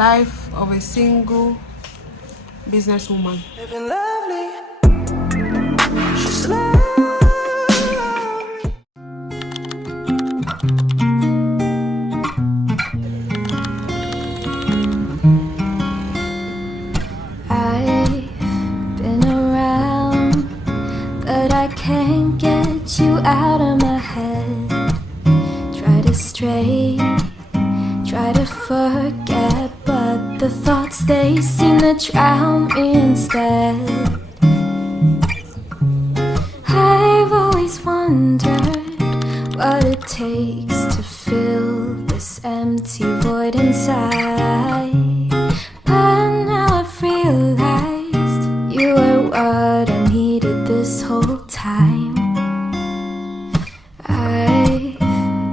Life of a single businesswoman. Living lovely. She's lovely. I've been around, but I can't get you out of my head. Try to stray, try to forget, but the thoughts, they seem to drown me instead. I've always wondered what it takes to fill this empty void inside, but now I've realized you were what I needed this whole time. I've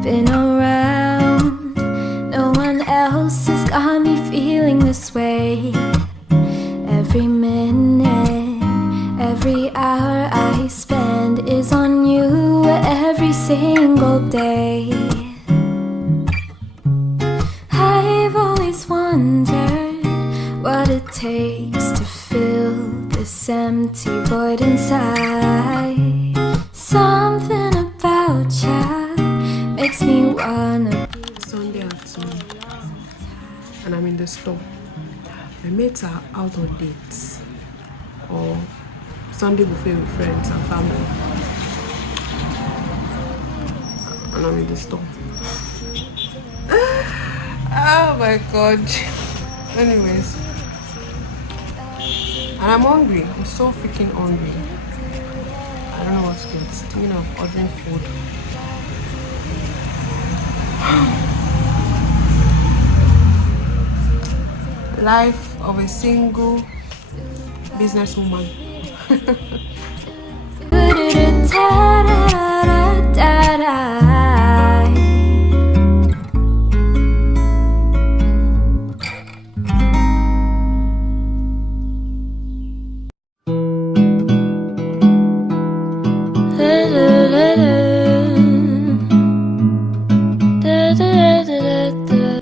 been around, no one else has got me feeling this way. Every minute, every hour I spend is on you every single day. I've always wondered what it takes to fill this empty void inside. Something about you makes me wanna be. Sunday afternoon, and I'm in the store. My mates are out on dates or Sunday buffet with friends and family, and I'm in the store. Oh my god. Anyways, and I'm hungry. I'm so freaking hungry. I don't know what to get. Thinking of ordering food. Life of a single businesswoman.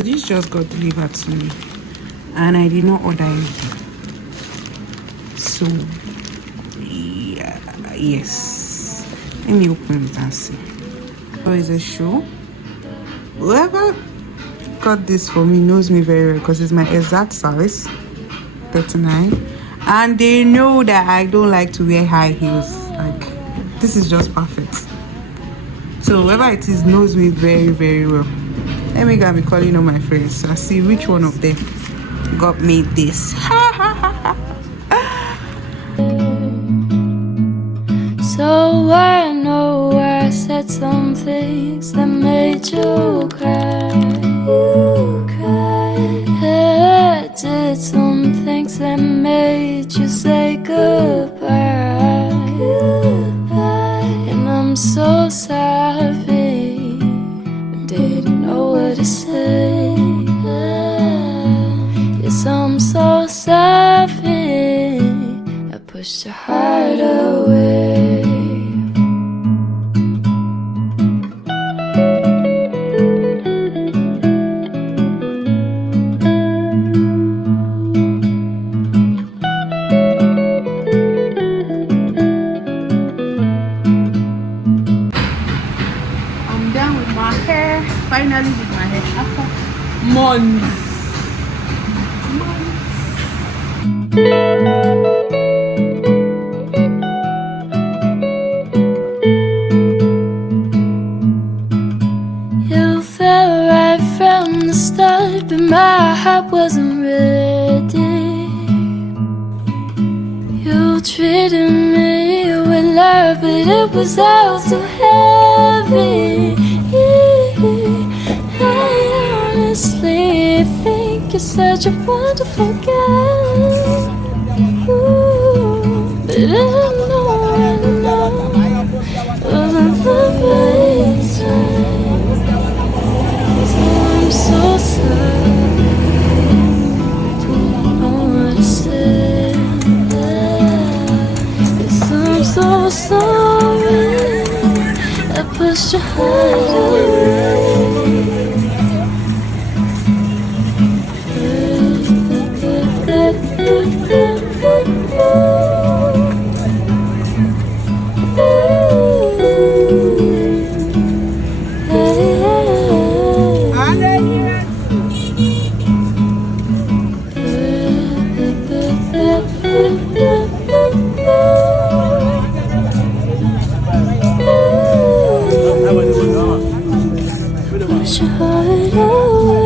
This just got delivered to me, and I did not order anything. So, yeah, yes. Let me open it and see. So it's a shoe. Whoever got this for me knows me very well because it's my exact size, 39. And they know that I don't like to wear high heels. Like, this is just perfect. So whoever it is knows me very, very well. Let me go and be calling all my friends and see which one of them got me this. So I know I said some things that made you cry. You cried. I did some things that made you say goodbye. And I'm so sorry, I didn't know what to say. Yes, I'm so sorry, I pushed your heart away. I'm done with my hair. Finally with my hair after months. You fell right from the start, but my heart wasn't ready. You treated me with love, but it was all too heavy. I honestly think you're such a wonderful girl. Ooh, but I know wasn't the right time. So I'm so sorry, I didn't know what to say. Yes, I'm so sorry, I pushed your heart away. wash your heart away.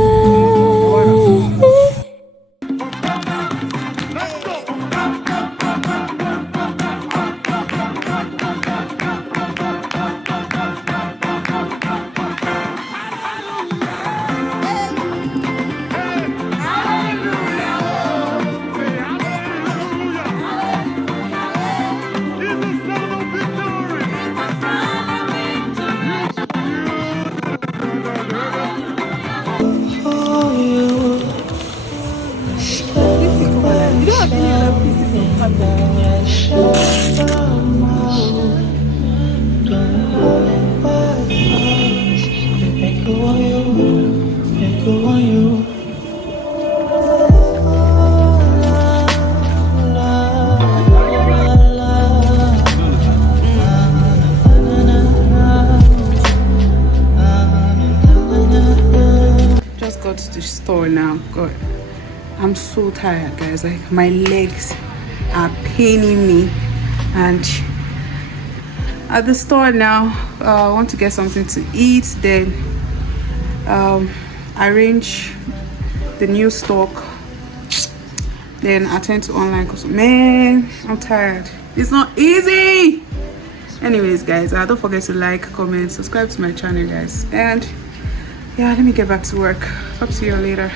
You don't have any other pieces of just got to the store now. God, I'm so tired, guys. Like, my legs are paining me, and at the store now, I want to get something to eat, then arrange the new stock, then attend to online, because man, I'm tired. It's not easy. Anyways, guys, don't forget to like, comment, subscribe to my channel, guys, and yeah, let me get back to work. Talk to you later.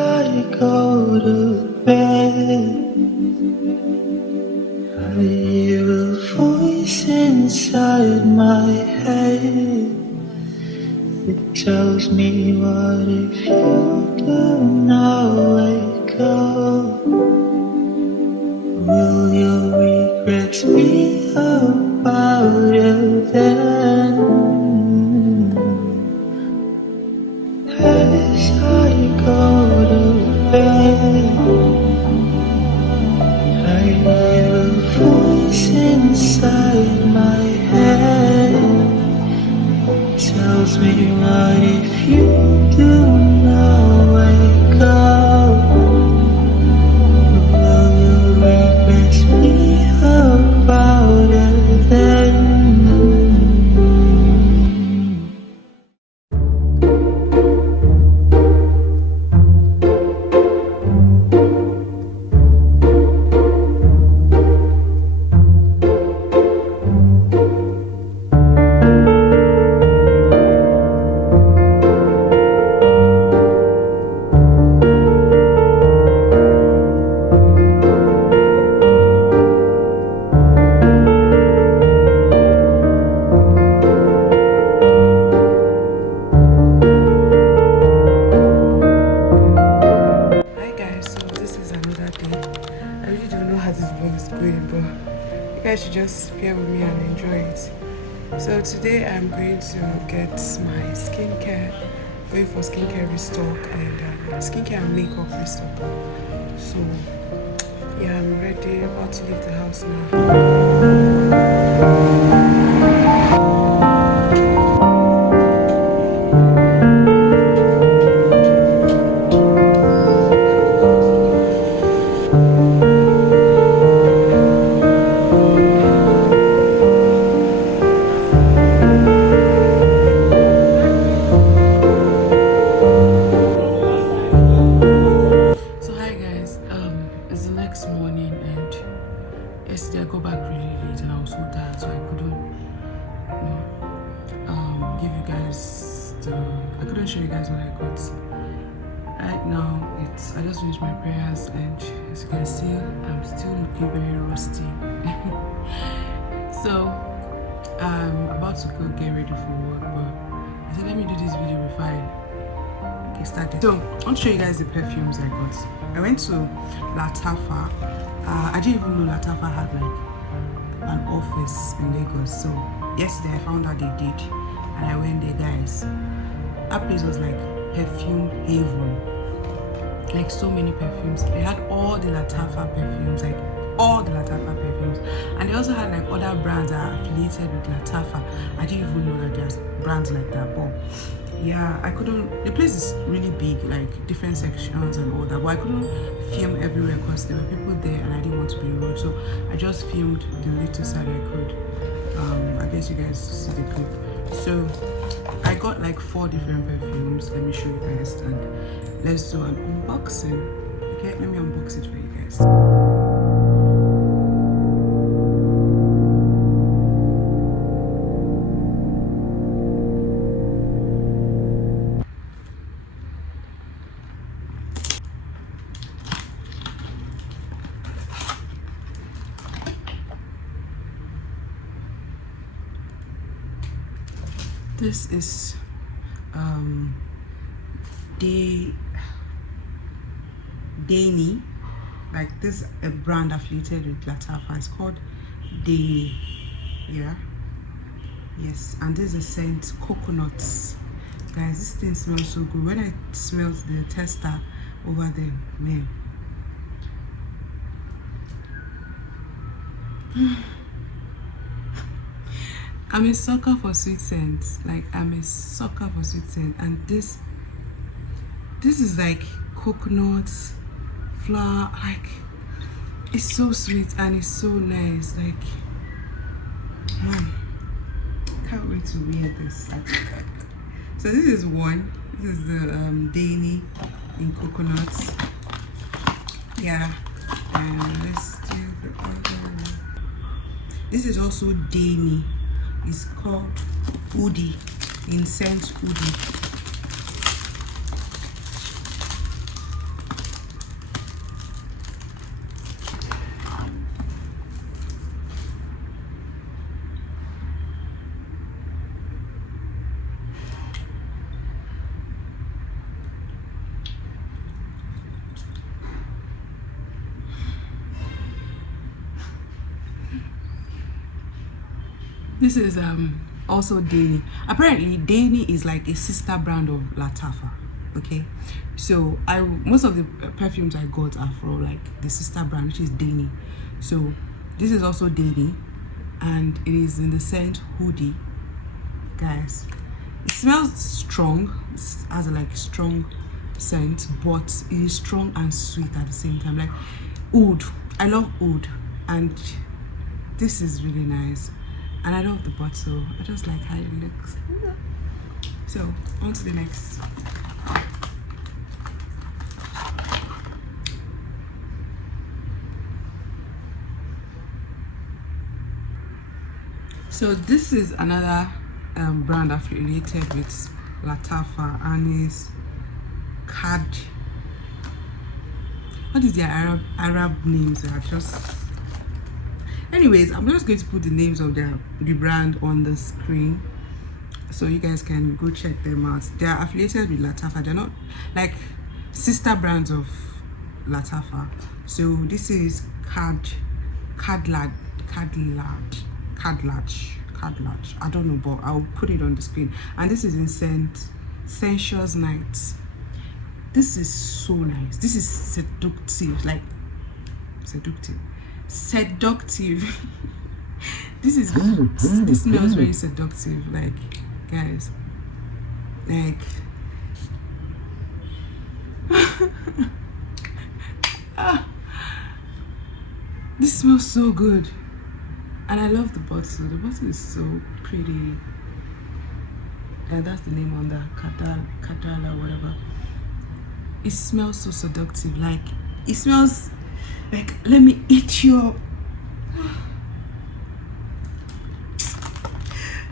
I go to bed, I hear a voice inside my head. It tells me, what if you do not wake up? Will your regrets be about it then? As I go to bed, I hear a voice inside my head. It tells me, what if you do not wake up? Will your regrets be about it then? Should just bear with me and enjoy it. So today I'm going to get my skincare, going for skincare restock and skincare and makeup restock. So yeah, I'm ready, about to leave the house now. Yesterday I got back really late and I was so tired, so I couldn't, I couldn't show you guys what I got. Right now, I just finished my prayers, and as you can see, I'm still looking very rusty. So I'm about to go get ready for work, but I said, let me do this video before I get started. So I want to show you guys the perfumes I got. I went to Latafa. I didn't even know Latafa had like an office in Lagos. So yesterday I found out they did, and I went there, guys. That place was like perfume haven. Like so many perfumes. They had all the Latafa perfumes, like all the Latafa perfumes, and they also had like other brands that are affiliated with Latafa. I didn't even know that there's brands like that. But yeah, I couldn't. The place is really big, like different sections and all that, but I couldn't film everywhere because there were people there and I didn't want to be rude, so I just filmed the little side I could. I guess you guys see the clip. So I got like 4 different perfumes. Let me show you guys, and let's do an unboxing. Okay, let me unbox it for you guys. This is Dani, like this is a brand affiliated with Latafa. It's called Dani. Yeah, yes, and this is a scent coconuts. Guys, this thing smells so good. When I smelled the tester over there, man. I'm a sucker for sweet scents. Like, I'm a sucker for sweet scent, and this is like coconuts, flour. Like, it's so sweet and it's so nice. Like, man, can't wait to wear this. So this is one. This is the Dani in coconuts. Yeah, and let's do the other one. This is also Dani. It's called Udi, in scent Udi. This is also Dani. Apparently Dani is like a sister brand of Latafa. Okay, so most of the perfumes I got are from like the sister brand, which is Dani. So this is also Dani, and it is in the scent Hoodie. Guys, it smells strong. It has a like strong scent, but it is strong and sweet at the same time. Like oud. I love oud, and this is really nice. And I love the bottle. I just like how it looks. So on to the next. So this is another brand affiliated with Latafa, and is Cad. What is their Arab names? They are just. Anyways, I'm just going to put the names of the brand on the screen so you guys can go check them out. They are affiliated with Latafa. They're not like sister brands of Latafa. So this is Cadlad. I don't know, but I'll put it on the screen. And this is in scent Sensuous Nights. This is so nice. This is seductive, like seductive. This smells very seductive, like, guys, like this smells so good, and I love the bottle. The bottle is so pretty, and that's the name on the Kadala, whatever. It smells so seductive. Like, it smells like, let me eat your.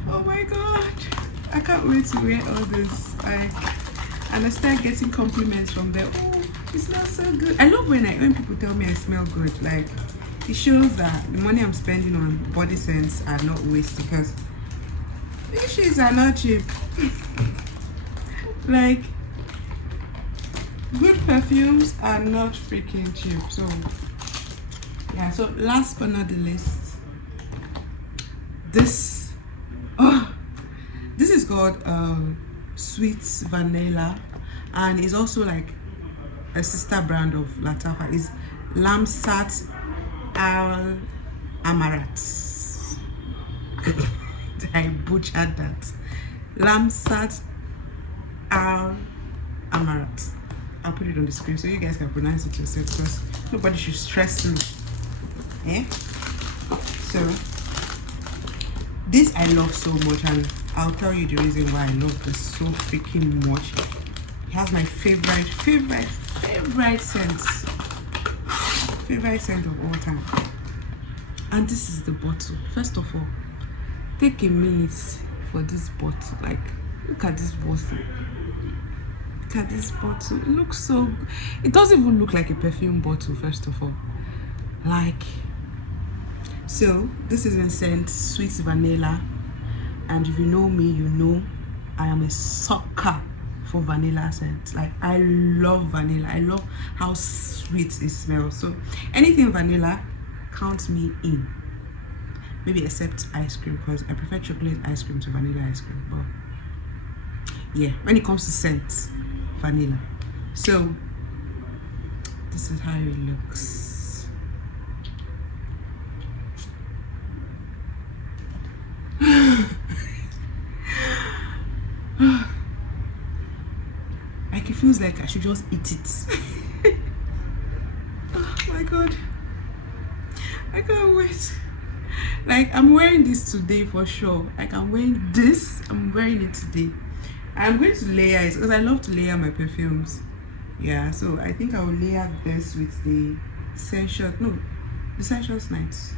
Oh my god, I can't wait to wear all this. Like, and I start getting compliments from them. Oh, it smells so good. I love when people tell me I smell good. Like, it shows that the money I'm spending on body scents are not wasted, because These shades are not cheap. Like, good perfumes are not freaking cheap. So yeah, so last but not the least, this is called Sweet Vanilla, and it's also like a sister brand of Latafa. Is Lamsat Al Amarat. I butchered that. Lamsat Al Amarat. I'll put it on the screen so you guys can pronounce it yourself, because nobody should stress me. Yeah. So this I love so much, and I'll tell you the reason why I love this so freaking much. It has my favorite scent. Favorite scent of all time. And this is the bottle. First of all, take a minute for this bottle. Like, look at this bottle. Look at this bottle. It looks so, it doesn't even look like a perfume bottle, first of all. Like, so this is in scent Sweet Vanilla, and if you know me, you know I am a sucker for vanilla scents. Like, I love vanilla. I love how sweet it smells. So anything vanilla, count me in. Maybe except ice cream, because I prefer chocolate ice cream to vanilla ice cream. But yeah, when it comes to scents, vanilla. So this is how it looks. Like, it feels like I should just eat it. Oh my god, I can't wait. Like, I'm wearing this today for sure. Like, I'm wearing this, I'm wearing it today. I'm going to layer it because I love to layer my perfumes. Yeah, so I think I will layer this with the Sensuous Nights.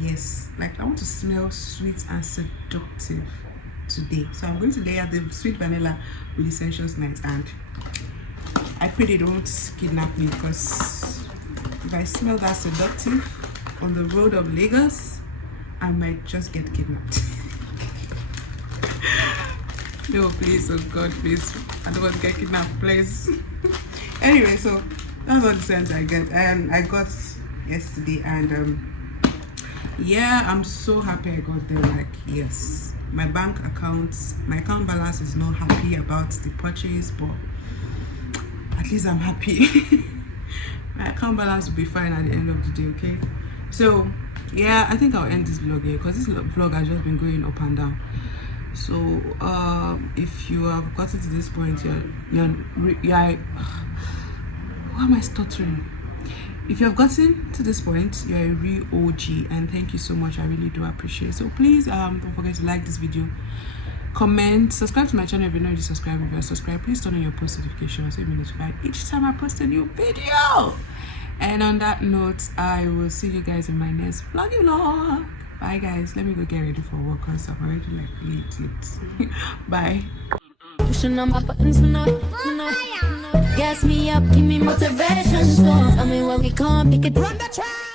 Yes, like, I want to smell sweet and seductive today. So I'm going to layer the Sweet Vanilla with the Sensuous Nights, and I pray they don't kidnap me, because if I smell that seductive on the road of Lagos, I might just get kidnapped. No, please, oh God, please, I don't want to get kidnapped, please. Anyway, so that's all the scents I get, and I got yesterday, and yeah, I'm so happy I got them. Like, yes, my account balance is not happy about the purchase, but at least I'm happy. My account balance will be fine at the end of the day. Okay, so yeah, I think I'll end this vlog here, because this vlog has just been going up and down. So if you have gotten to this point, why am I stuttering? If you have gotten to this point, you're a real OG, and thank you so much. I really do appreciate it. So please don't forget to like this video, comment, subscribe to my channel if you're not already subscribed. If you're subscribed, please turn on your post notifications so you'll be notified each time I post a new video. And on that note, I will see you guys in my next vlog. Bye guys, let me go get ready for work because I'm already like late. Bye. Pushing on my buttons tonight. Gas me up, give me motivation. So tell me what we can't pick it. Run the track.